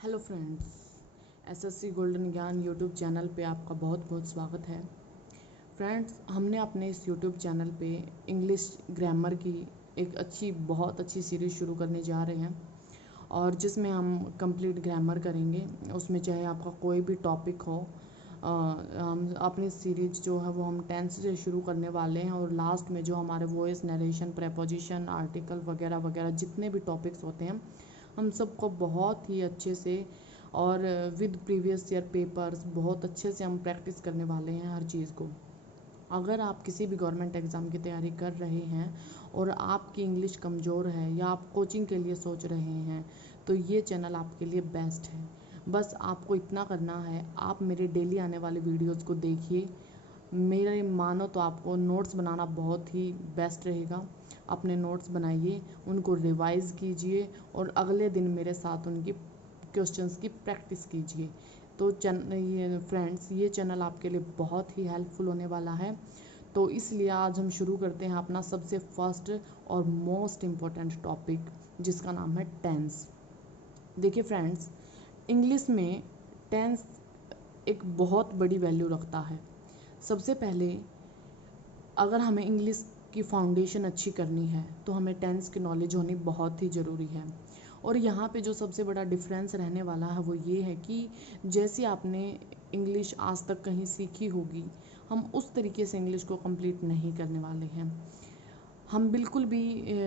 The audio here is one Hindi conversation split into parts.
हेलो फ्रेंड्स, एसएससी गोल्डन ज्ञान यूट्यूब चैनल पे आपका बहुत बहुत स्वागत है। फ्रेंड्स, हमने अपने इस यूट्यूब चैनल पे इंग्लिश ग्रामर की एक बहुत अच्छी सीरीज़ शुरू करने जा रहे हैं और जिसमें हम कंप्लीट ग्रामर करेंगे। उसमें चाहे आपका कोई भी टॉपिक हो, हम अपनी सीरीज जो है वो हम टेंस से शुरू करने वाले हैं और लास्ट में जो हमारे वॉइस नरेशन प्रेपोजिशन आर्टिकल वगैरह वगैरह जितने भी टॉपिक्स होते हैं हम सबको बहुत ही अच्छे से और विद प्रीवियस ईयर पेपर्स बहुत अच्छे से हम प्रैक्टिस करने वाले हैं हर चीज़ को। अगर आप किसी भी गवर्नमेंट एग्ज़ाम की तैयारी कर रहे हैं और आपकी इंग्लिश कमज़ोर है या आप कोचिंग के लिए सोच रहे हैं तो ये चैनल आपके लिए बेस्ट है। बस आपको इतना करना है, आप मेरे डेली आने वाले वीडियोज़ को देखिए। मेरे मानो तो आपको नोट्स बनाना बहुत ही बेस्ट रहेगा। अपने नोट्स बनाइए, उनको रिवाइज़ कीजिए और अगले दिन मेरे साथ उनकी क्वेश्चंस की प्रैक्टिस कीजिए। तो ये फ्रेंड्स, ये चैनल आपके लिए बहुत ही हेल्पफुल होने वाला है। तो इसलिए आज हम शुरू करते हैं अपना सबसे फर्स्ट और मोस्ट इम्पॉर्टेंट टॉपिक, जिसका नाम है टेंस। देखिए फ्रेंड्स, इंग्लिश में टेंस एक बहुत बड़ी वैल्यू रखता है। सबसे पहले अगर हमें इंग्लिश की फाउंडेशन अच्छी करनी है तो हमें टेंस की नॉलेज होनी बहुत ही ज़रूरी है। और यहाँ पे जो सबसे बड़ा डिफरेंस रहने वाला है वो ये है कि जैसे आपने इंग्लिश आज तक कहीं सीखी होगी, हम उस तरीके से इंग्लिश को कंप्लीट नहीं करने वाले हैं। हम बिल्कुल भी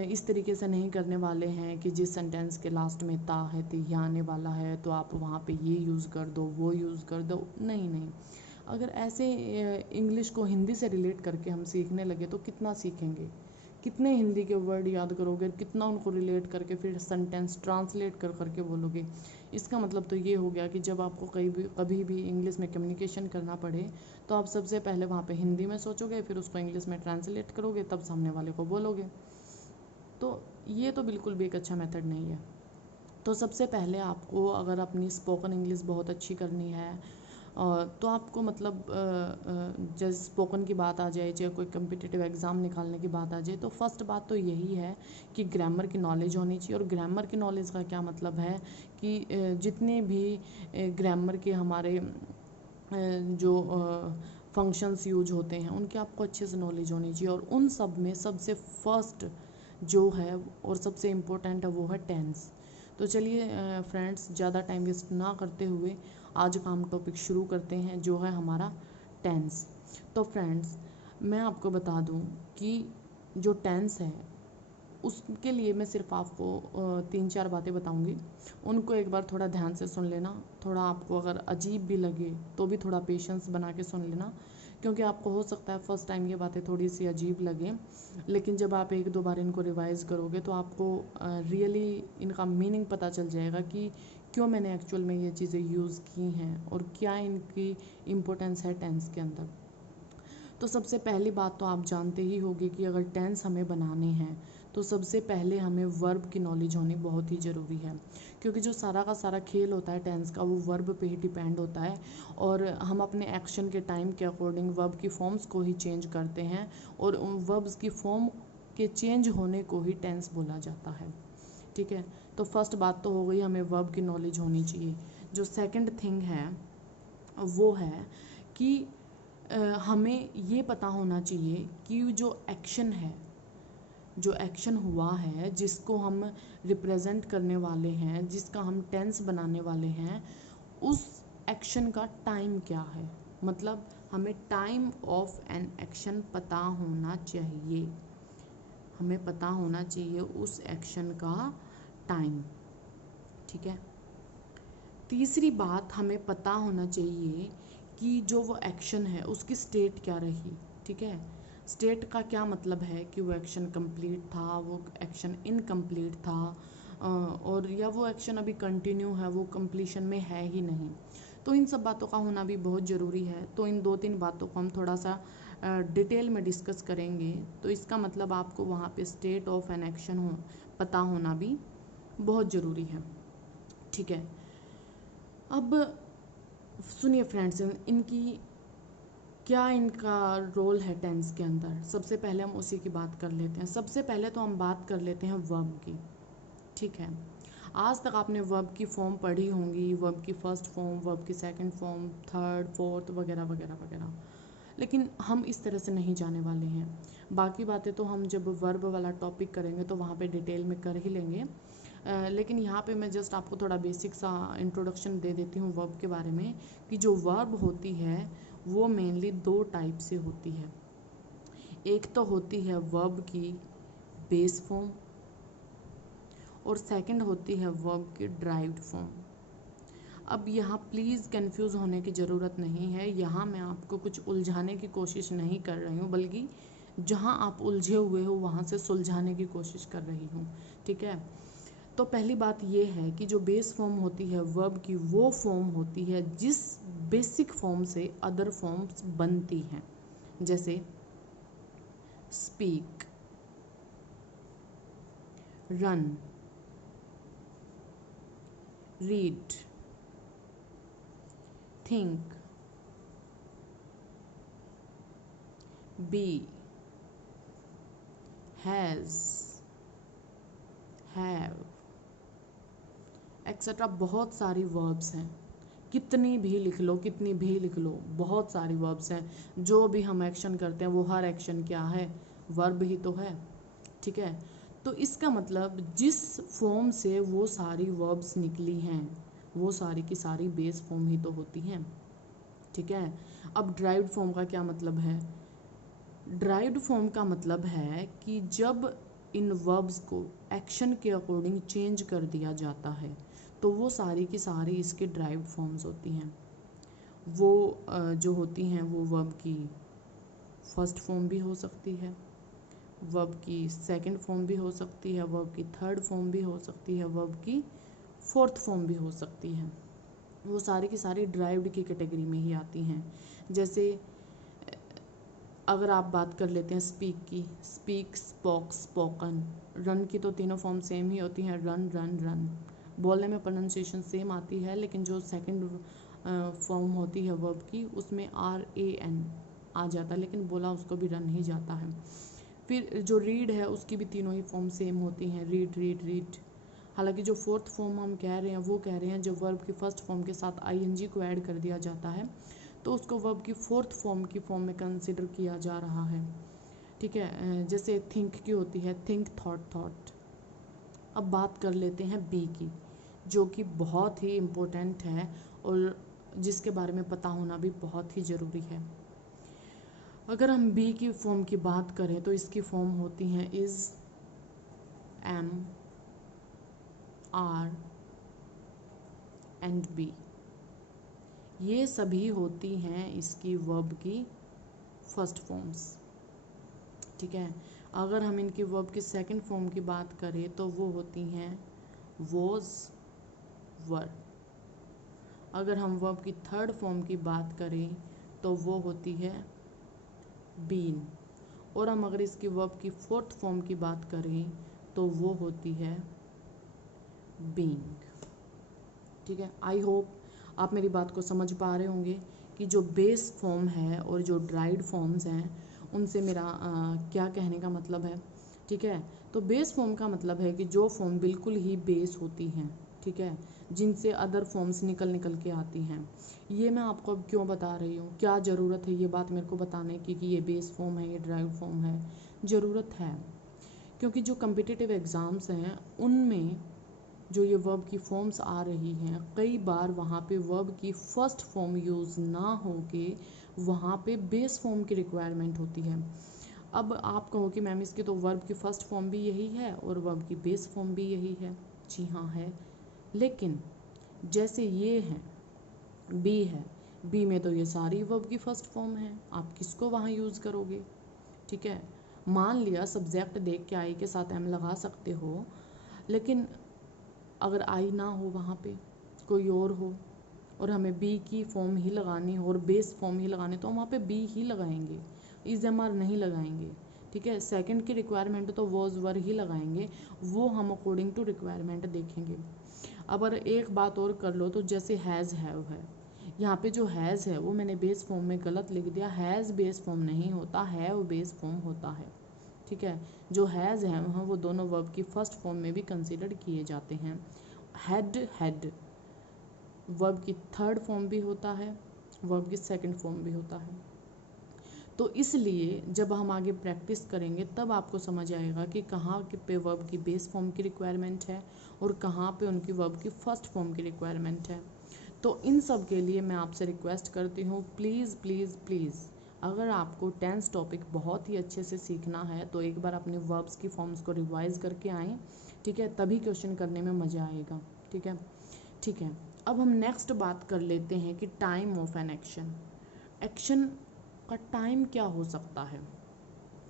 इस तरीके से नहीं करने वाले हैं कि जिस सेंटेंस के लास्ट में ता है ते आने वाला है तो आप वहाँ पे ये यूज़ कर दो वो यूज़ कर दो। नहीं नहीं, अगर ऐसे इंग्लिश को हिंदी से रिलेट करके हम सीखने लगे तो कितना सीखेंगे, कितने हिंदी के वर्ड याद करोगे, कितना उनको रिलेट करके फिर सेंटेंस ट्रांसलेट कर करके बोलोगे। इसका मतलब तो ये हो गया कि जब आपको कभी भी इंग्लिश में कम्युनिकेशन करना पड़े तो आप सबसे पहले वहाँ पे हिंदी में सोचोगे, फिर उसको इंग्लिश में ट्रांसलेट करोगे, तब सामने वाले को बोलोगे। तो ये तो बिल्कुल भी एक अच्छा मेथड नहीं है। तो सबसे पहले आपको अगर अपनी स्पोकन इंग्लिश बहुत अच्छी करनी है तो आपको मतलब जैसे स्पोकन की बात आ जाए, चाहे कोई कम्पिटिटिव एग्ज़ाम निकालने की बात आ जाए, तो फर्स्ट बात तो यही है कि ग्रामर की नॉलेज होनी चाहिए। और ग्रामर की नॉलेज का क्या मतलब है कि जितने भी ग्रामर के हमारे जो फंक्शंस यूज होते हैं उनकी आपको अच्छे से नॉलेज होनी चाहिए। और उन सब में सबसे फर्स्ट जो है और सबसे इम्पोर्टेंट है वो है टेंस। तो चलिए फ्रेंड्स, ज़्यादा टाइम वेस्ट ना करते हुए आज का हम टॉपिक शुरू करते हैं, जो है हमारा टेंस। तो फ्रेंड्स, मैं आपको बता दूं कि जो टेंस है उसके लिए मैं सिर्फ आपको 3-4 बातें बताऊंगी। उनको एक बार थोड़ा ध्यान से सुन लेना। थोड़ा आपको अगर अजीब भी लगे तो भी थोड़ा पेशेंस बना के सुन लेना, क्योंकि आपको हो सकता है फर्स्ट टाइम ये बातें थोड़ी सी अजीब लगें, लेकिन जब आप 1-2 बार इनको रिवाइज़ करोगे तो आपको रियली इनका मीनिंग पता चल जाएगा कि क्यों मैंने एक्चुअल में ये चीज़ें यूज़ की हैं और क्या इनकी इम्पोर्टेंस है टेंस के अंदर। तो सबसे पहली बात तो आप जानते ही होंगे कि अगर टेंस हमें बनाने हैं तो सबसे पहले हमें वर्ब की नॉलेज होनी बहुत ही ज़रूरी है, क्योंकि जो सारा का सारा खेल होता है टेंस का वो वर्ब पे ही डिपेंड होता है। और हम अपने एक्शन के टाइम के अकॉर्डिंग वर्ब की फॉर्म्स को ही चेंज करते हैं और उन वर्ब्स की फॉर्म के चेंज होने को ही टेंस बोला जाता है। ठीक है, तो फर्स्ट बात तो हो गई, हमें वर्ब की नॉलेज होनी चाहिए। जो सेकंड थिंग है वो है कि हमें ये पता होना चाहिए कि जो एक्शन है, जो एक्शन हुआ है, जिसको हम रिप्रेजेंट करने वाले हैं, जिसका हम टेंस बनाने वाले हैं, उस एक्शन का टाइम क्या है। मतलब हमें टाइम ऑफ एन एक्शन पता होना चाहिए, हमें पता होना चाहिए उस एक्शन का टाइम। ठीक है, तीसरी बात हमें पता होना चाहिए कि जो वो एक्शन है उसकी स्टेट क्या रही। ठीक है, स्टेट का क्या मतलब है कि वो एक्शन कंप्लीट था, वो एक्शन इनकम्प्लीट था, और या वो एक्शन अभी कंटिन्यू है, वो कंप्लीशन में है ही नहीं। तो इन सब बातों का होना भी बहुत ज़रूरी है। तो इन 2-3 बातों को हम थोड़ा सा डिटेल में डिस्कस करेंगे। तो इसका मतलब आपको वहाँ पे स्टेट ऑफ एन एक्शन पता होना भी बहुत ज़रूरी है। ठीक है, अब सुनिए फ्रेंड्स, इनकी क्या इनका रोल है टेंस के अंदर। सबसे पहले हम उसी की बात कर लेते हैं। सबसे पहले तो हम बात कर लेते हैं वर्ब की। ठीक है, आज तक आपने वर्ब की फॉर्म पढ़ी होंगी, वर्ब की फर्स्ट फॉर्म, वर्ब की सेकंड फॉर्म, थर्ड, फोर्थ वगैरह वगैरह वगैरह, लेकिन हम इस तरह से नहीं जाने वाले हैं। बाकी बातें तो हम जब वर्ब वाला टॉपिक करेंगे तो वहाँ पे डिटेल में कर ही लेंगे। लेकिन यहाँ पे मैं जस्ट आपको थोड़ा बेसिक सा इंट्रोडक्शन दे देती हूँ वर्ब के बारे में, कि जो वर्ब होती है वो मेनली दो टाइप से होती है। एक तो होती है वर्ब की बेस फॉर्म, और सेकंड होती है वर्ब की ड्राइव्ड फॉर्म। अब यहाँ प्लीज़ कंफ्यूज होने की ज़रूरत नहीं है, यहाँ मैं आपको कुछ उलझाने की कोशिश नहीं कर रही हूँ, बल्कि जहाँ आप उलझे हुए हो वहाँ से सुलझाने की कोशिश कर रही हूँ। ठीक है, तो पहली बात ये है कि जो बेस फॉर्म होती है वर्ब की, वो फॉर्म होती है जिस बेसिक फॉर्म से अदर फॉर्म्स बनती हैं, जैसे speak, run, read, think, be, has, have, etcetera. बहुत सारी वर्ब्स हैं, कितनी भी लिख लो, कितनी भी लिख लो, बहुत सारी वर्ब्स हैं। जो भी हम एक्शन करते हैं वो हर एक्शन क्या है, वर्ब ही तो है। ठीक है, तो इसका मतलब जिस फॉर्म से वो सारी वर्ब्स निकली हैं वो सारी की सारी बेस फॉर्म ही तो होती हैं। ठीक है, अब ड्राइव्ड फॉर्म का क्या मतलब है? ड्राइव्ड फॉर्म का मतलब है कि जब इन वर्ब्स को एक्शन के अकॉर्डिंग चेंज कर दिया जाता है तो वो सारी की सारी इसकी ड्राइव्ड फॉर्म्स होती हैं। वो जो होती हैं वो वर्ब की फर्स्ट फॉर्म भी हो सकती है, वर्ब की सेकंड फॉर्म भी हो सकती है, वर्ब की थर्ड फॉर्म भी हो सकती है, वर्ब की फोर्थ फॉर्म भी हो सकती है। वो सारी की सारी ड्राइव्ड की कैटेगरी में ही आती हैं। जैसे अगर आप बात कर लेते हैं स्पीक की, स्पीक, स्पोक, स्पोकन। रन की तो तीनों फॉर्म सेम ही होती हैं, रन, रन, रन। बोलने में प्रोनाउंसिएशन सेम आती है, लेकिन जो सेकंड फॉर्म होती है वर्ब की उसमें RAN आ जाता है, लेकिन बोला उसको भी रन ही जाता है। फिर जो रीड है उसकी भी तीनों ही फॉर्म सेम होती हैं, रीड, रीड, रीड। हालांकि जो फोर्थ फॉर्म हम कह रहे हैं वो कह रहे हैं जब वर्ब की फर्स्ट फॉर्म के साथ ING को ऐड कर दिया जाता है तो उसको वर्ब की फोर्थ फॉर्म की फॉर्म में कंसिडर किया जा रहा है। ठीक है, जैसे थिंक की होती है, थिंक, थॉट, थॉट। अब बात कर लेते हैं बी की, जो कि बहुत ही इम्पोर्टेंट है और जिसके बारे में पता होना भी बहुत ही ज़रूरी है। अगर हम बी की फॉर्म की बात करें तो इसकी फॉर्म होती हैं is, am, are and be. ये सभी होती हैं इसकी वर्ब की फर्स्ट फॉर्म्स। ठीक है, अगर हम इनकी वर्ब की सेकंड फॉर्म की बात करें तो वो होती हैं वॉज, वर। अगर हम वर्ब की थर्ड फॉर्म की बात करें तो वो होती है बीन, और हम अगर इसकी वर्ब की फोर्थ फॉर्म की बात करें तो वो होती है बीइंग। ठीक है, आई होप आप मेरी बात को समझ पा रहे होंगे कि जो बेस फॉर्म है और जो ड्राइड फॉर्म्स हैं उनसे मेरा क्या कहने का मतलब है। ठीक है, तो बेस फॉर्म का मतलब है कि जो फॉर्म बिल्कुल ही बेस होती हैं, ठीक है, जिनसे अदर फॉर्म्स निकल निकल के आती हैं। ये मैं आपको अब क्यों बता रही हूँ, क्या ज़रूरत है ये बात मेरे को बताने की कि ये बेस फॉर्म है, ये ड्राइव फॉर्म है? ज़रूरत है, क्योंकि जो कम्पिटिटिव एग्ज़ाम्स हैं उनमें जो ये वर्ब की फॉर्म्स आ रही हैं कई बार वहाँ पे वर्ब की फर्स्ट फॉर्म यूज़ ना हो के वहाँ पे बेस फॉर्म की रिक्वायरमेंट होती है। अब आप कहो कि मैम इसकी तो वर्ब की फ़र्स्ट फॉर्म भी यही है और वर्ब की बेस फॉर्म भी यही है। जी हाँ है, लेकिन जैसे ये है, बी है, बी में तो ये सारी वर्ब की फ़र्स्ट फॉर्म है, आप किसको वहाँ यूज़ करोगे? ठीक है, मान लिया सब्जेक्ट देख के आई के साथ एम लगा सकते हो, लेकिन अगर आई ना हो वहाँ पे कोई और हो और हमें बी की फॉर्म ही लगानी हो और बेस फॉर्म ही लगानी तो हम वहाँ पे बी ही लगाएंगे, इज एम आर नहीं लगाएंगे। ठीक है, सेकंड की रिक्वायरमेंट तो वॉज वर ही लगाएंगे, वो हम अकॉर्डिंग टू रिक्वायरमेंट देखेंगे। अब अगर एक बात और कर लो तो जैसे हैज़, हैव है, यहाँ पे जो हैज़ है वो मैंने बेस फॉर्म में गलत लिख दिया, हैज़ बेस फॉर्म नहीं होता, हैव बेस फॉर्म होता है। ठीक है, जो हैज़ है वहाँ वो दोनों वर्ब की फर्स्ट फॉर्म में भी कंसिडर किए जाते हैं हेड हेड, वर्ब की थर्ड फॉर्म भी होता है, वर्ब की सेकंड फॉर्म भी होता है। तो इसलिए जब हम आगे प्रैक्टिस करेंगे तब आपको समझ आएगा कि कहाँ पे वर्ब की बेस फॉर्म की रिक्वायरमेंट है और कहाँ पे उनकी वर्ब की फर्स्ट फॉर्म की रिक्वायरमेंट है। तो इन सब के लिए मैं आपसे रिक्वेस्ट करती हूँ, प्लीज़ प्लीज़ प्लीज़, अगर आपको टेंस टॉपिक बहुत ही अच्छे से सीखना है तो एक बार अपने वर्ब्स की फॉर्म्स को रिवाइज करके आएँ, ठीक है, तभी क्वेश्चन करने में मज़ा आएगा। ठीक है, ठीक है। अब हम नेक्स्ट बात कर लेते हैं कि time of an action, action का टाइम क्या हो सकता है।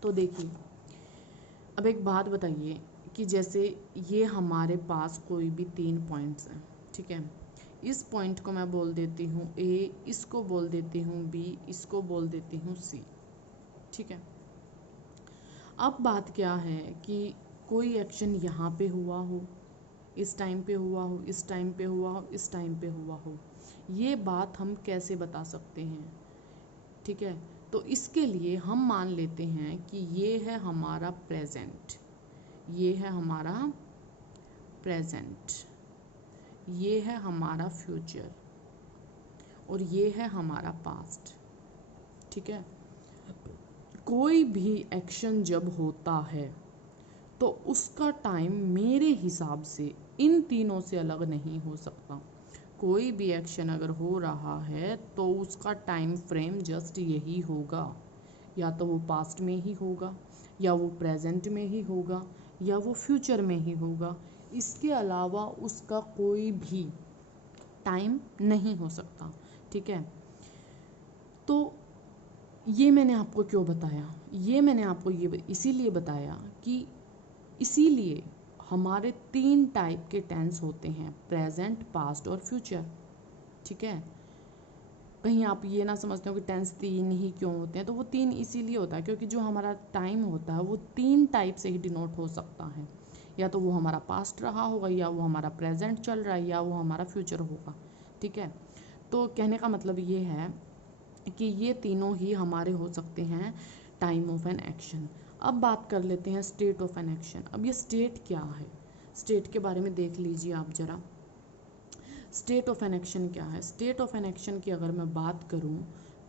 तो देखिए, अब एक बात बताइए कि जैसे ये हमारे पास कोई भी 3 पॉइंट्स हैं, ठीक है, इस पॉइंट को मैं बोल देती हूँ ए, इसको बोल देती हूँ बी, इसको बोल देती हूँ सी, ठीक है। अब बात क्या है कि कोई एक्शन यहाँ पे हुआ हो, इस टाइम पे हुआ हो, इस टाइम पे हुआ हो, इस टाइम पे हुआ हो, ये बात हम कैसे बता सकते हैं, ठीक है। तो इसके लिए हम मान लेते हैं कि ये है हमारा प्रेजेंट, ये है हमारा प्रेजेंट, ये है हमारा फ्यूचर और ये है हमारा पास्ट, ठीक है। कोई भी एक्शन जब होता है तो उसका टाइम मेरे हिसाब से इन तीनों से अलग नहीं हो सकता। कोई भी एक्शन अगर हो रहा है तो उसका टाइम फ्रेम जस्ट यही होगा, या तो वो पास्ट में ही होगा, या वो प्रेजेंट में ही होगा, या वो फ्यूचर में ही होगा। इसके अलावा उसका कोई भी टाइम नहीं हो सकता, ठीक है। तो ये मैंने आपको क्यों बताया, ये मैंने आपको ये इसीलिए बताया कि इसीलिए हमारे 3 टाइप के टेंस होते हैं, प्रेजेंट, पास्ट और फ्यूचर, ठीक है। कहीं आप ये ना समझते हो कि टेंस 3 ही क्यों होते हैं, तो वो 3 इसीलिए होता है क्योंकि जो हमारा टाइम होता है वो 3 टाइप से ही डिनोट हो सकता है, या तो वो हमारा पास्ट रहा होगा, या वो हमारा प्रेजेंट चल रहा है, या वो हमारा फ्यूचर होगा, ठीक है। तो कहने का मतलब ये है कि ये तीनों ही हमारे हो सकते हैं टाइम ऑफ एन एक्शन। अब बात कर लेते हैं स्टेट ऑफ एन एक्शन। अब ये स्टेट क्या है, स्टेट के बारे में देख लीजिए आप ज़रा। स्टेट ऑफ एन एक्शन क्या है। स्टेट ऑफ एन एक्शन की अगर मैं बात करूं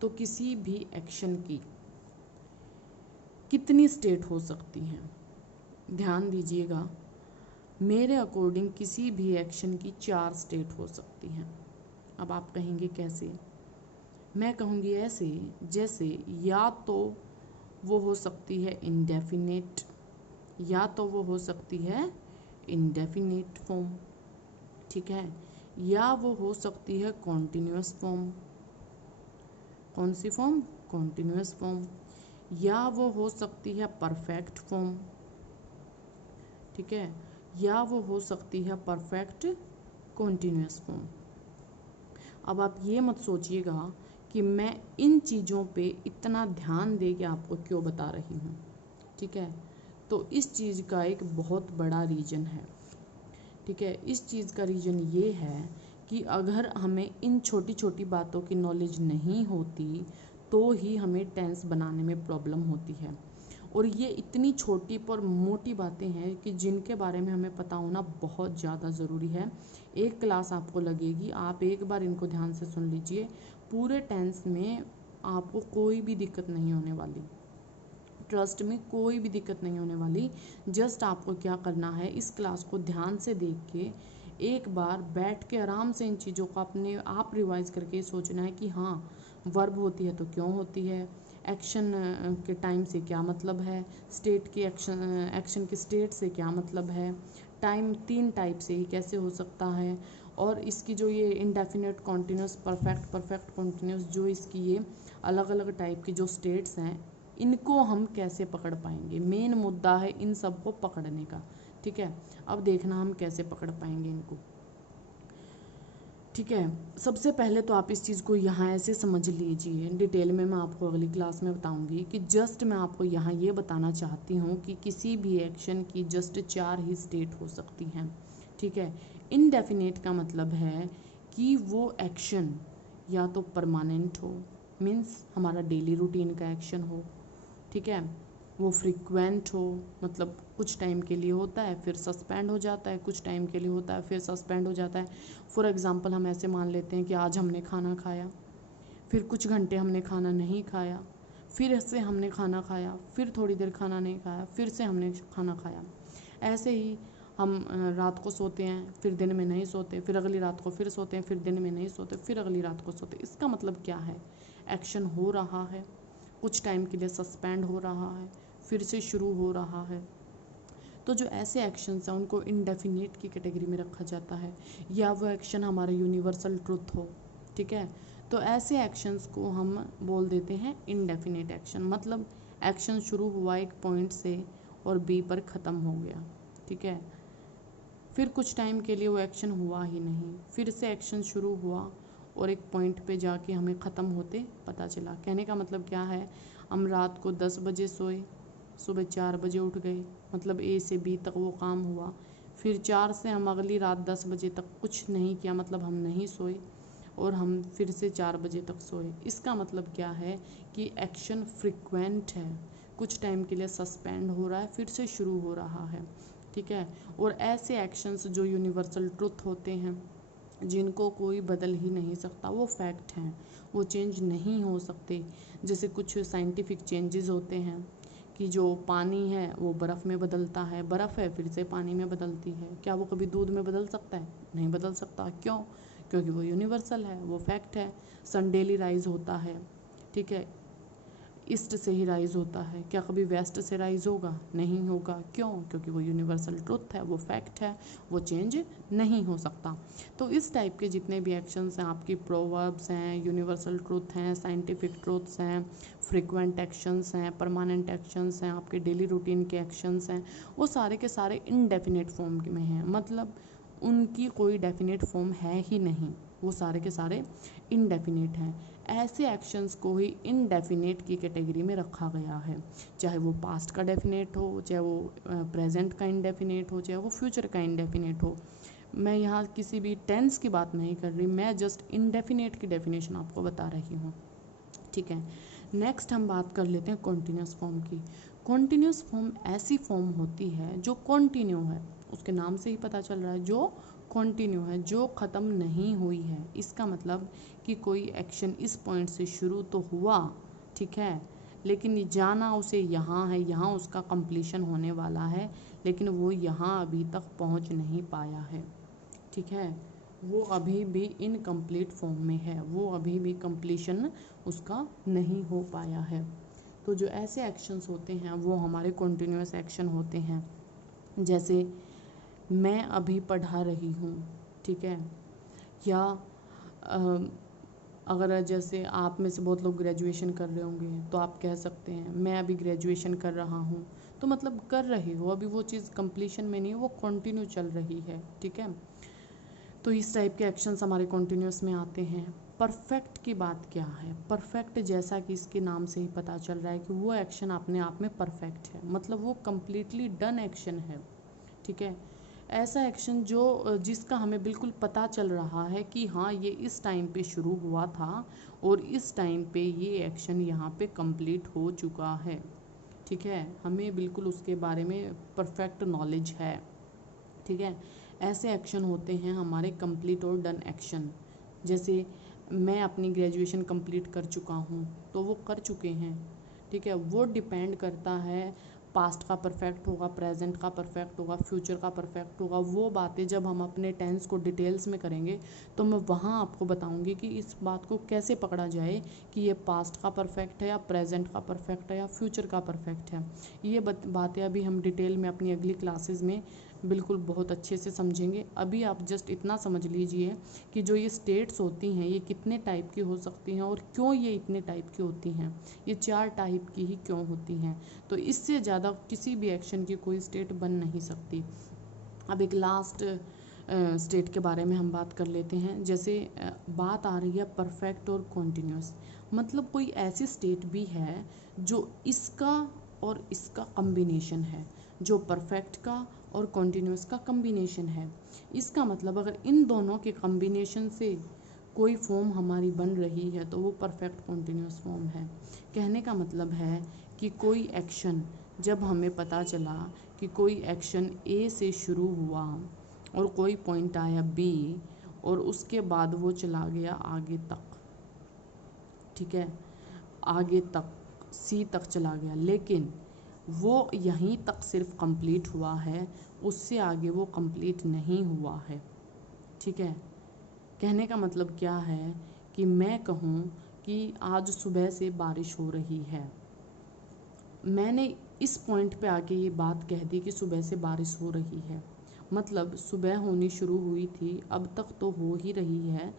तो किसी भी एक्शन की कितनी स्टेट हो सकती हैं, ध्यान दीजिएगा, मेरे अकॉर्डिंग किसी भी एक्शन की 4 स्टेट हो सकती हैं। अब आप कहेंगे कैसे, मैं कहूँगी ऐसे जैसे या तो वो हो सकती है इंडेफिनेट, या तो वो हो सकती है इंडेफिनेट फॉर्म, ठीक है, या वो हो सकती है कॉन्टिन्यूअस फॉर्म। कौन सी फॉर्म, कॉन्टिन्यूअस फॉर्म, या वो हो सकती है परफेक्ट फॉर्म, ठीक है, या वो हो सकती है परफेक्ट कॉन्टिन्यूअस फॉर्म। अब आप ये मत सोचिएगा कि मैं इन चीज़ों पे इतना ध्यान दे के आपको क्यों बता रही हूँ, ठीक है। तो इस चीज़ का एक बहुत बड़ा रीज़न है, ठीक है। इस चीज़ का रीज़न ये है कि अगर हमें इन छोटी छोटी बातों की नॉलेज नहीं होती तो ही हमें टेंस बनाने में प्रॉब्लम होती है। और ये इतनी छोटी पर मोटी बातें हैं कि जिनके बारे में हमें पता होना बहुत ज़्यादा ज़रूरी है। एक क्लास आपको लगेगी, आप एक बार इनको ध्यान से सुन लीजिए, पूरे टेंस में आपको कोई भी दिक्कत नहीं होने वाली, ट्रस्ट में कोई भी दिक्कत नहीं होने वाली। जस्ट आपको क्या करना है, इस क्लास को ध्यान से देख के एक बार बैठ के आराम से इन चीज़ों को अपने आप रिवाइज करके सोचना है कि हाँ, वर्ब होती है तो क्यों होती है, एक्शन के टाइम से क्या मतलब है, स्टेट की एक्शन की स्टेट से क्या मतलब है, टाइम 3 टाइप से ही कैसे हो सकता है, और इसकी जो ये इंडेफिनेट, कॉन्टिन्यूस, परफेक्ट कॉन्टिन्यूस, जो इसकी ये अलग अलग टाइप की जो स्टेट्स हैं, इनको हम कैसे पकड़ पाएंगे। मेन मुद्दा है इन सब को पकड़ने का, ठीक है। अब देखना हम कैसे पकड़ पाएंगे इनको, ठीक है। सबसे पहले तो आप इस चीज़ को यहाँ ऐसे समझ लीजिए, डिटेल में मैं आपको अगली क्लास में बताऊंगी कि जस्ट मैं आपको यहाँ ये बताना चाहती हूँ कि किसी भी एक्शन की जस्ट 4 ही स्टेट हो सकती हैं, ठीक है। इनडेफिनेट का मतलब है कि वो एक्शन या तो परमानेंट हो, मीन्स हमारा डेली रूटीन का एक्शन हो, ठीक है, वो फ्रीक्वेंट हो, मतलब कुछ टाइम के लिए होता है फिर सस्पेंड हो जाता है, कुछ टाइम के लिए होता है फिर सस्पेंड हो जाता है। फॉर एग्ज़ाम्पल हम ऐसे मान लेते हैं कि आज हमने खाना खाया, फिर कुछ घंटे हमने खाना नहीं खाया, फिर से हमने खाना खाया, फिर थोड़ी देर खाना नहीं खाया, फिर से हमने खाना खाया। ऐसे ही हम रात को सोते हैं, फिर दिन में नहीं सोते, फिर अगली रात को फिर सोते हैं, फिर दिन में नहीं सोते, फिर अगली रात को सोते। इसका मतलब क्या है? एक्शन हो रहा है, कुछ टाइम के लिए सस्पेंड हो रहा है, फिर से शुरू हो रहा है। तो जो ऐसे एक्शंस हैं उनको इनडेफिनिट की कैटेगरी में रखा जाता है, या वो एक्शन हमारा यूनिवर्सल ट्रुथ हो। ठीक है, तो ऐसे एक्शंस को हम बोल देते हैं इनडेफिनिट एक्शन। मतलब एक्शन शुरू हुआ एक पॉइंट से और बी पर ख़त्म हो गया। ठीक है, फिर कुछ टाइम के लिए वो एक्शन हुआ ही नहीं, फिर से एक्शन शुरू हुआ और एक पॉइंट पे जाके हमें ख़त्म होते पता चला। कहने का मतलब क्या है? हम रात को 10 बजे सोए, सुबह 4 बजे उठ गए, मतलब ए से बी तक वो काम हुआ। फिर 4 से हम अगली रात 10 बजे तक कुछ नहीं किया, मतलब हम नहीं सोए, और हम फिर से 4 बजे तक सोए। इसका मतलब क्या है कि एक्शन फ्रिक्वेंट है, कुछ टाइम के लिए सस्पेंड हो रहा है, फिर से शुरू हो रहा है। ठीक है, और ऐसे एक्शंस जो यूनिवर्सल ट्रुथ होते हैं, जिनको कोई बदल ही नहीं सकता, वो फैक्ट हैं, वो चेंज नहीं हो सकते। जैसे कुछ साइंटिफिक चेंजेस होते हैं कि जो पानी है वो बर्फ़ में बदलता है, बर्फ़ है फिर से पानी में बदलती है। क्या वो कभी दूध में बदल सकता है? नहीं बदल सकता। क्यों? क्योंकि वो यूनिवर्सल है, वो फैक्ट है। सन डेली राइज होता है, ठीक है, ईस्ट से ही राइज होता है। क्या कभी वेस्ट से राइज होगा? नहीं होगा। क्यों? क्योंकि वो यूनिवर्सल ट्रुथ है, वो फैक्ट है, वो चेंज नहीं हो सकता। तो इस टाइप के जितने भी एक्शंस हैं, आपकी प्रोवर्ब्स हैं, यूनिवर्सल ट्रुथ हैं, साइंटिफिक ट्रुथ्स हैं, फ्रीक्वेंट एक्शंस हैं, परमानेंट एक्शंस हैं, आपके डेली रूटीन के एक्शंस हैं, वो सारे के सारे इनडेफिनेट फॉर्म में हैं। मतलब उनकी कोई डेफिनेट फॉर्म है ही नहीं, वो सारे के सारे इनडेफिनेट हैं। ऐसे एक्शंस को ही इनडेफिनेट की कैटेगरी में रखा गया है, चाहे वो पास्ट का डेफिनेट हो, चाहे वो प्रेजेंट का इनडेफिनेट हो, चाहे वो फ्यूचर का इनडेफिनेट हो। मैं यहाँ किसी भी टेंस की बात नहीं कर रही, मैं जस्ट इनडेफिनेट की डेफिनेशन आपको बता रही हूँ। ठीक है, नेक्स्ट हम बात कर लेते हैं कॉन्टिन्यूस फॉर्म की। कॉन्टिन्यूस फॉर्म ऐसी फॉर्म होती है जो कॉन्टिन्यू है, उसके नाम से ही पता चल रहा है, जो कॉन्टिन्यू है, जो ख़त्म नहीं हुई है। इसका मतलब कि कोई एक्शन इस पॉइंट से शुरू तो हुआ, ठीक है, लेकिन जाना उसे यहाँ है, यहाँ उसका कंप्लीशन होने वाला है, लेकिन वो यहाँ अभी तक पहुँच नहीं पाया है। ठीक है, वो अभी भी इनकम्प्लीट फॉर्म में है, वो अभी भी कंप्लीशन उसका नहीं हो पाया है। तो जो ऐसे एक्शंस होते हैं वो हमारे कॉन्टिन्यूस एक्शन होते हैं। जैसे मैं अभी पढ़ा रही हूँ, ठीक है, या अगर जैसे आप में से बहुत लोग ग्रेजुएशन कर रहे होंगे तो आप कह सकते हैं मैं अभी ग्रेजुएशन कर रहा हूँ। तो मतलब कर रहे हो, अभी वो चीज़ कंप्लीशन में नहीं है, वो कंटिन्यू चल रही है। ठीक है, तो इस टाइप के एक्शंस हमारे कॉन्टिन्यूस में आते हैं। परफेक्ट की बात क्या है? परफेक्ट जैसा कि इसके नाम से ही पता चल रहा है कि वो एक्शन अपने आप में परफेक्ट है, मतलब वो कम्प्लीटली डन एक्शन है। ठीक है, ऐसा एक्शन जो जिसका हमें बिल्कुल पता चल रहा है कि हाँ ये इस टाइम पे शुरू हुआ था और इस टाइम पे ये एक्शन यहाँ पे कंप्लीट हो चुका है। ठीक है, हमें बिल्कुल उसके बारे में परफेक्ट नॉलेज है। ठीक है, ऐसे एक्शन होते हैं हमारे कंप्लीट और डन एक्शन। जैसे मैं अपनी ग्रेजुएशन कंप्लीट कर चुका हूँ, तो वो कर चुके हैं। ठीक है, वो डिपेंड करता है, पास्ट का परफेक्ट होगा, प्रेजेंट का परफेक्ट होगा, फ्यूचर का परफेक्ट होगा। वो बातें जब हम अपने टेंस को डिटेल्स में करेंगे तो मैं वहाँ आपको बताऊँगी कि इस बात को कैसे पकड़ा जाए कि ये पास्ट का परफेक्ट है या प्रेजेंट का परफेक्ट है या फ्यूचर का परफेक्ट है। ये बातें अभी हम डिटेल में अपनी अगली क्लासेस में बिल्कुल बहुत अच्छे से समझेंगे। अभी आप जस्ट इतना समझ लीजिए कि जो ये स्टेट्स होती हैं ये कितने टाइप की हो सकती हैं और क्यों ये इतने टाइप की होती हैं। ये 4 टाइप की ही क्यों होती हैं, तो इससे ज़्यादा किसी भी एक्शन की कोई स्टेट बन नहीं सकती। अब एक लास्ट स्टेट के बारे में हम बात कर लेते हैं। जैसे बात आ रही है परफेक्ट और कॉन्टिन्यूस, मतलब कोई ऐसी स्टेट भी है जो इसका और इसका कम्बिनेशन है, जो परफेक्ट का और कॉन्टिन्यूस का कम्बिनेशन है। इसका मतलब अगर इन दोनों के कम्बिनेशन से कोई फॉर्म हमारी बन रही है तो वो परफेक्ट कॉन्टिन्यूस फॉर्म है। कहने का मतलब है कि कोई एक्शन जब हमें पता चला कि कोई एक्शन ए से शुरू हुआ और कोई पॉइंट आया बी और उसके बाद वो चला गया आगे तक, ठीक है, आगे तक सी तक चला गया, लेकिन वो यहीं तक सिर्फ कंप्लीट हुआ है, उससे आगे वो कंप्लीट नहीं हुआ है, ठीक है। कहने का मतलब क्या है कि मैं कहूँ कि आज सुबह से बारिश हो रही है, मैंने इस पॉइंट पे आके ये बात कह दी कि सुबह से बारिश हो रही है, मतलब सुबह होनी शुरू हुई थी, अब तक तो हो ही रही है,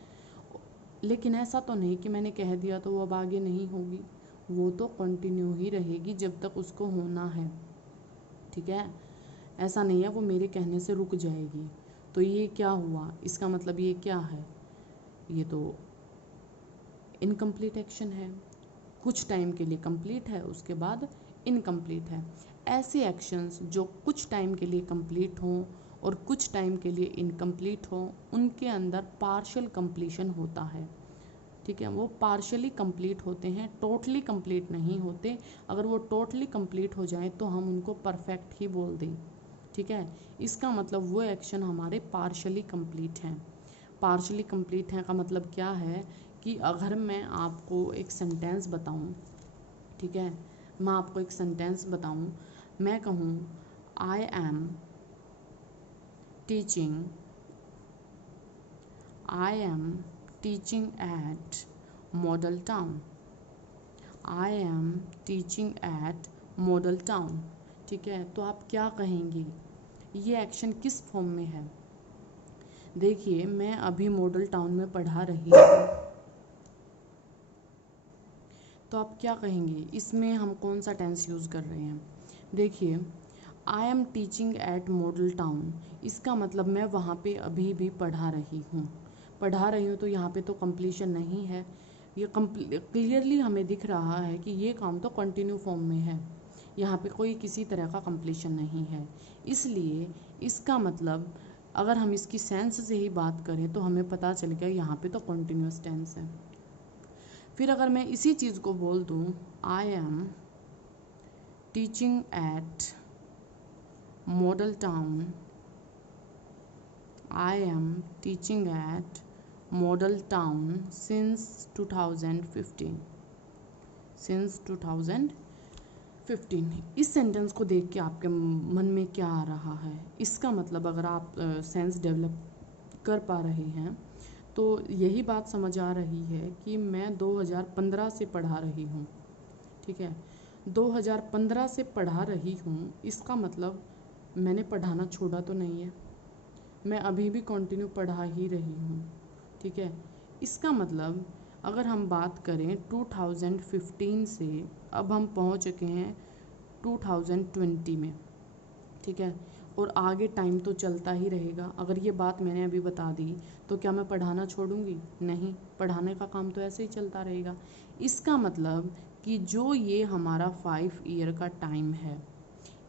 लेकिन ऐसा तो नहीं कि मैंने कह दिया तो वो अब आगे नहीं होगी, वो तो कंटिन्यू ही रहेगी जब तक उसको होना है, ठीक है। ऐसा नहीं है वो मेरे कहने से रुक जाएगी। तो ये क्या हुआ, इसका मतलब ये क्या है, ये तो इनकम्प्लीट एक्शन है, कुछ टाइम के लिए कंप्लीट है उसके बाद इनकम्प्लीट है। ऐसे एक्शंस जो कुछ टाइम के लिए कंप्लीट हों और कुछ टाइम के लिए इनकम्प्लीट हों, उनके अंदर पार्शियल कंप्लीशन होता है, ठीक है। वो पार्शियली कंप्लीट होते हैं, टोटली कंप्लीट नहीं होते। अगर वो टोटली कंप्लीट हो जाए तो हम उनको परफेक्ट ही बोल दें, ठीक है। इसका मतलब वो एक्शन हमारे पार्शियली कंप्लीट हैं। पार्शियली कंप्लीट है का मतलब क्या है कि अगर मैं आपको एक सेंटेंस बताऊं, ठीक है, मैं आपको एक सेंटेंस बताऊं, मैं कहूं I am teaching, I am teaching eight model town, I am teaching eight model town, ठीक है। तो आप क्या कहेंगे, ये एक्शन किस फॉर्म में है। देखिए मैं अभी मॉडल टाउन में पढ़ा रही हूँ, तो आप क्या कहेंगे, इसमें हम कौन सा टेंस यूज़ कर रहे हैं। देखिए I am teaching eight model town, इसका मतलब मैं वहाँ पे अभी भी पढ़ा रही हूँ, पढ़ा रही हूँ, तो यहाँ पे तो कंप्लीशन नहीं है, ये क्लियरली हमें दिख रहा है कि ये काम तो कंटिन्यू फॉर्म में है, यहाँ पे कोई किसी तरह का कंप्लीशन नहीं है। इसलिए इसका मतलब अगर हम इसकी सेंस से ही बात करें तो हमें पता चल गया यहाँ पे तो कंटिन्यूस टेंस है। फिर अगर मैं इसी चीज़ को बोल दूँ I am teaching eight model town, I am teaching eight model town since 2015, since 2015, इस सेंटेंस को देख के आपके मन में क्या आ रहा है। इसका मतलब अगर आप सेंस डेवलप कर पा रहे हैं तो यही बात समझ आ रही है कि मैं 2015 से पढ़ा रही हूँ, ठीक है, 2015 से पढ़ा रही हूँ, इसका मतलब मैंने पढ़ाना छोड़ा तो नहीं है, मैं अभी भी कंटिन्यू पढ़ा ही रही हूँ, ठीक है। इसका मतलब अगर हम बात करें 2015 से अब हम पहुँच चुके हैं 2020 में, ठीक है, और आगे टाइम तो चलता ही रहेगा। अगर ये बात मैंने अभी बता दी तो क्या मैं पढ़ाना छोड़ूंगी, नहीं, पढ़ाने का काम तो ऐसे ही चलता रहेगा। इसका मतलब कि जो ये हमारा 5 ईयर का टाइम है,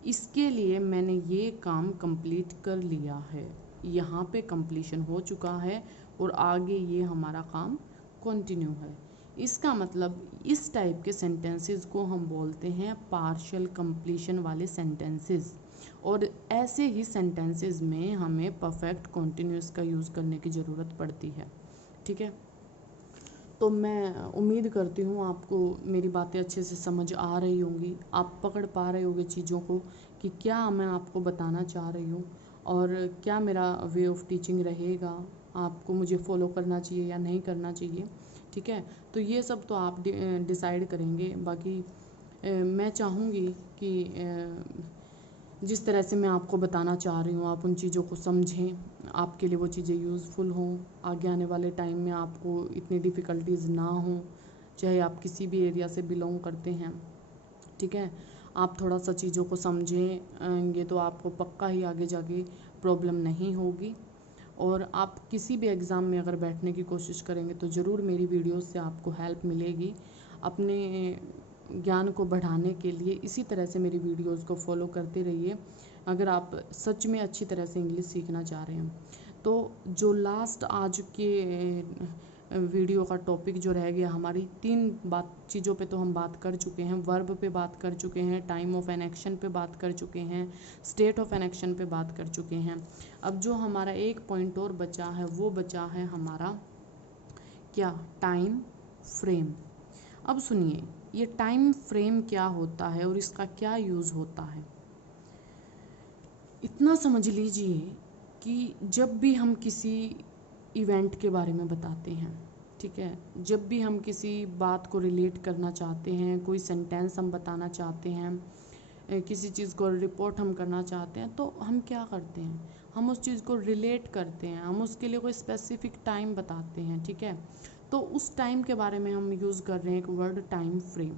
इसके लिए मैंने ये काम कंप्लीट कर लिया है, यहाँ पे कंप्लीशन हो चुका है और आगे ये हमारा काम कंटिन्यू है। इसका मतलब इस टाइप के सेंटेंसेस को हम बोलते हैं पार्शियल कंप्लीशन वाले सेंटेंसेस, और ऐसे ही सेंटेंसेस में हमें परफेक्ट कॉन्टिन्यूस का यूज़ करने की ज़रूरत पड़ती है, ठीक है। तो मैं उम्मीद करती हूँ आपको मेरी बातें अच्छे से समझ आ रही होंगी, आप पकड़ पा रहे होंगे चीज़ों को कि क्या मैं आपको बताना चाह रही हूँ और क्या मेरा वे ऑफ टीचिंग रहेगा, आपको मुझे फॉलो करना चाहिए या नहीं करना चाहिए, ठीक है। तो ये सब तो आप डिसाइड करेंगे। बाकी मैं चाहूँगी कि जिस तरह से मैं आपको बताना चाह रही हूँ आप उन चीज़ों को समझें, आपके लिए वो चीज़ें यूज़फुल हों, आगे आने वाले टाइम में आपको इतनी डिफ़िकल्टीज़ ना हों, चाहे आप किसी भी एरिया से बिलोंग करते हैं, ठीक है। आप थोड़ा सा चीज़ों को समझेंगे तो आपको पक्का ही आगे जाके प्रॉब्लम नहीं होगी, और आप किसी भी एग्ज़ाम में अगर बैठने की कोशिश करेंगे तो ज़रूर मेरी वीडियोस से आपको हेल्प मिलेगी। अपने ज्ञान को बढ़ाने के लिए इसी तरह से मेरी वीडियोस को फॉलो करते रहिए अगर आप सच में अच्छी तरह से इंग्लिश सीखना चाह रहे हैं। तो जो लास्ट आज के वीडियो का टॉपिक जो रह गया, हमारी 3 चीज़ों पे तो हम बात कर चुके हैं। वर्ब पे बात कर चुके हैं, टाइम ऑफ एन एक्शन पे बात कर चुके हैं, स्टेट ऑफ एन एक्शन पे बात कर चुके हैं। अब जो हमारा एक पॉइंट और बचा है वो बचा है हमारा क्या, टाइम फ्रेम। अब सुनिए, ये टाइम फ्रेम क्या होता है और इसका क्या यूज़ होता है। इतना समझ लीजिए कि जब भी हम किसी इवेंट के बारे में बताते हैं, ठीक है, जब भी हम किसी बात को रिलेट करना चाहते हैं, कोई सेंटेंस हम बताना चाहते हैं, किसी चीज़ को रिपोर्ट हम करना चाहते हैं, तो हम क्या करते हैं, हम उस चीज़ को रिलेट करते हैं, हम उसके लिए कोई स्पेसिफिक टाइम बताते हैं, ठीक है। तो उस टाइम के बारे में हम यूज़ कर रहे हैं एक वर्ड, टाइम फ्रेम।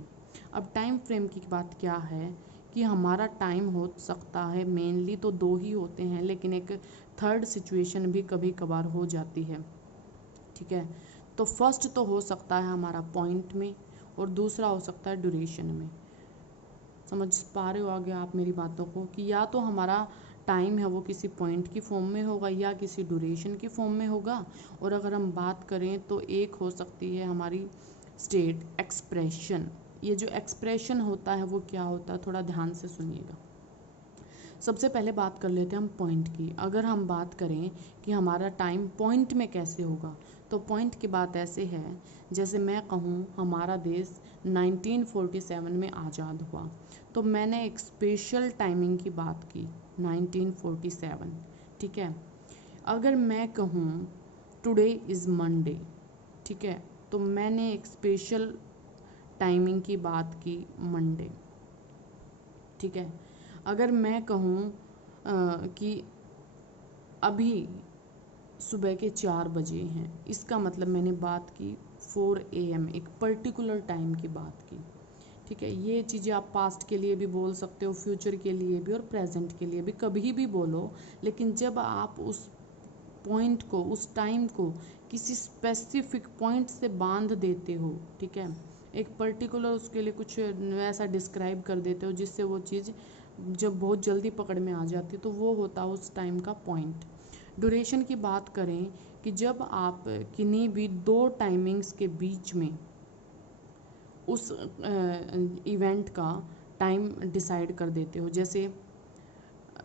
अब टाइम फ्रेम की बात क्या है कि हमारा टाइम हो सकता है, मेनली तो 2 ही होते हैं, लेकिन एक थर्ड सिचुएशन भी कभी कभार हो जाती है, ठीक है। तो फर्स्ट तो हो सकता है हमारा पॉइंट में और दूसरा हो सकता है ड्यूरेशन में। समझ पा रहे हो आगे आप मेरी बातों को, कि या तो हमारा टाइम है वो किसी पॉइंट की फॉर्म में होगा या किसी ड्यूरेशन की फॉर्म में होगा। और अगर हम बात करें तो एक हो सकती है हमारी स्टेट, एक्सप्रेशन। ये जो एक्सप्रेशन होता है वो क्या होता है, थोड़ा ध्यान से सुनिएगा। सबसे पहले बात कर लेते हैं हम पॉइंट की। अगर हम बात करें कि हमारा टाइम पॉइंट में कैसे होगा, तो पॉइंट की बात ऐसे है, जैसे मैं कहूँ हमारा देश 1947 में आज़ाद हुआ, तो मैंने एक स्पेशल टाइमिंग की बात की 1947, ठीक है। अगर मैं कहूँ टुडे इज़ मंडे, ठीक है, तो मैंने एक स्पेशल टाइमिंग की बात की मंडे, ठीक है। अगर मैं कहूँ कि अभी सुबह के 4 बजे हैं, इसका मतलब मैंने बात की 4 AM, एक पर्टिकुलर टाइम की बात की, ठीक है। ये चीज़ें आप पास्ट के लिए भी बोल सकते हो, फ्यूचर के लिए भी और प्रेजेंट के लिए भी, कभी भी बोलो, लेकिन जब आप उस पॉइंट को, उस टाइम को किसी स्पेसिफिक पॉइंट से बांध देते हो, ठीक है, एक पर्टिकुलर उसके लिए कुछ ऐसा डिस्क्राइब कर देते हो जिससे वो चीज़ जब बहुत जल्दी पकड़ में आ जाती है, तो वो होता है उस टाइम का पॉइंट। ड्यूरेशन की बात करें कि जब आप किन्हीं भी 2 टाइमिंग्स के बीच में उस इवेंट का टाइम डिसाइड कर देते हो। जैसे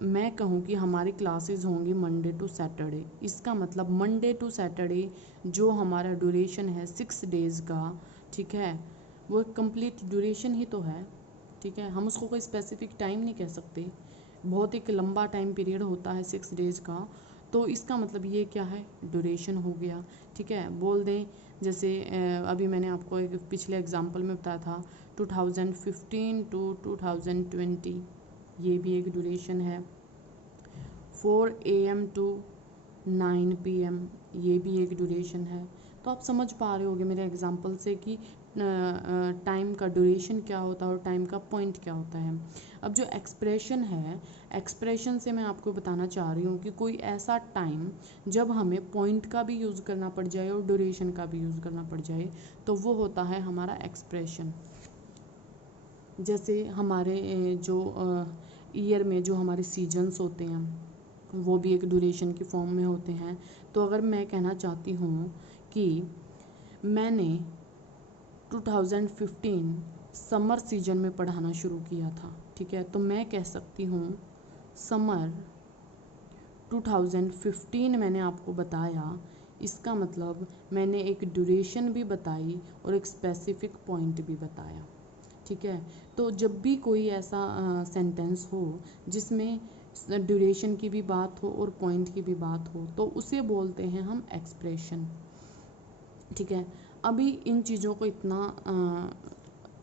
मैं कहूँ कि हमारी क्लासेस होंगी मंडे टू सैटरडे, इसका मतलब मंडे टू सैटरडे जो हमारा ड्यूरेशन है 6 डेज़ का, ठीक है, वो एक कंप्लीट ड्यूरेशन ही तो है, ठीक है। हम उसको कोई स्पेसिफिक टाइम नहीं कह सकते, बहुत एक लंबा टाइम पीरियड होता है 6 डेज़ का, तो इसका मतलब ये क्या है, ड्यूरेशन हो गया, ठीक है। बोल दें जैसे अभी मैंने आपको एक पिछले एग्जांपल में बताया था 2015 टू 2020, ये भी एक ड्यूरेशन है। 4 AM टू 9 PM, ये भी एक ड्यूरेशन है। तो आप समझ पा रहे होगे मेरे एग्जांपल से कि टाइम का ड्यूरेशन क्या होता है और टाइम का पॉइंट क्या होता है। अब जो एक्सप्रेशन है, एक्सप्रेशन से मैं आपको बताना चाह रही हूँ कि कोई ऐसा टाइम जब हमें पॉइंट का भी यूज़ करना पड़ जाए और ड्यूरेशन का भी यूज़ करना पड़ जाए, तो वो होता है हमारा एक्सप्रेशन। जैसे हमारे जो ईयर में जो हमारे सीजन्स होते हैं वो भी एक ड्यूरेशन की फॉर्म में होते हैं। तो अगर मैं कहना चाहती हूँ कि मैंने 2015 समर सीजन में पढ़ाना शुरू किया था, ठीक है, तो मैं कह सकती हूँ समर 2015 मैंने आपको बताया, इसका मतलब मैंने एक ड्यूरेशन भी बताई और एक स्पेसिफिक पॉइंट भी बताया, ठीक है। तो जब भी कोई ऐसा सेंटेंस हो जिसमें ड्यूरेशन की भी बात हो और पॉइंट की भी बात हो, तो उसे बोलते हैं हम एक्सप्रेशन, ठीक है। अभी इन चीज़ों को इतना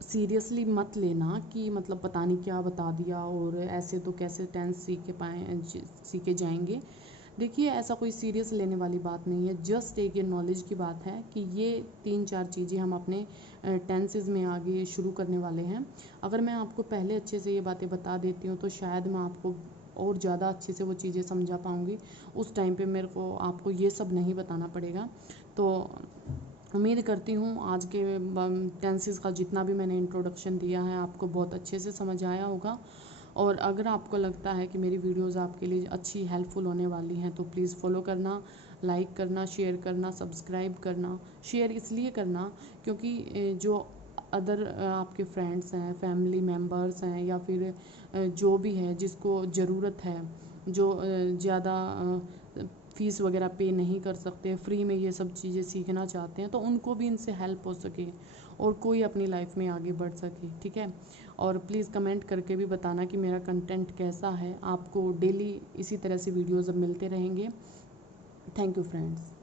सीरियसली मत लेना कि मतलब पता नहीं क्या बता दिया और ऐसे तो कैसे टेंस सीखे जाएंगे। देखिए ऐसा कोई सीरियस लेने वाली बात नहीं है, जस्ट एक ये नॉलेज की बात है कि ये 3-4 चीज़ें हम अपने टेंसेस में आगे शुरू करने वाले हैं। अगर मैं आपको पहले अच्छे से ये बातें बता देती हूँ तो शायद मैं आपको और ज़्यादा अच्छे से वो चीज़ें समझा पाऊँगी। उस टाइम पे मेरे को आपको ये सब नहीं बताना पड़ेगा। तो उम्मीद करती हूँ आज के टेंसेस का जितना भी मैंने इंट्रोडक्शन दिया है आपको बहुत अच्छे से समझ आया होगा। और अगर आपको लगता है कि मेरी वीडियोस आपके लिए अच्छी हेल्पफुल होने वाली हैं तो प्लीज़ फॉलो करना। लाइक करना, शेयर करना, सब्सक्राइब करना। शेयर इसलिए करना क्योंकि जो अदर आपके फ्रेंड्स हैं, फैमिली मेम्बर्स हैं, या फिर जो भी है जिसको ज़रूरत है, जो ज़्यादा फ़ीस वगैरह पे नहीं कर सकते, फ्री में ये सब चीज़ें सीखना चाहते हैं, तो उनको भी इनसे हेल्प हो सके और कोई अपनी लाइफ में आगे बढ़ सके। ठीक है, और प्लीज़ कमेंट करके भी बताना कि मेरा कंटेंट कैसा है। आपको डेली इसी तरह से वीडियोज़ अब मिलते रहेंगे। Thank you friends.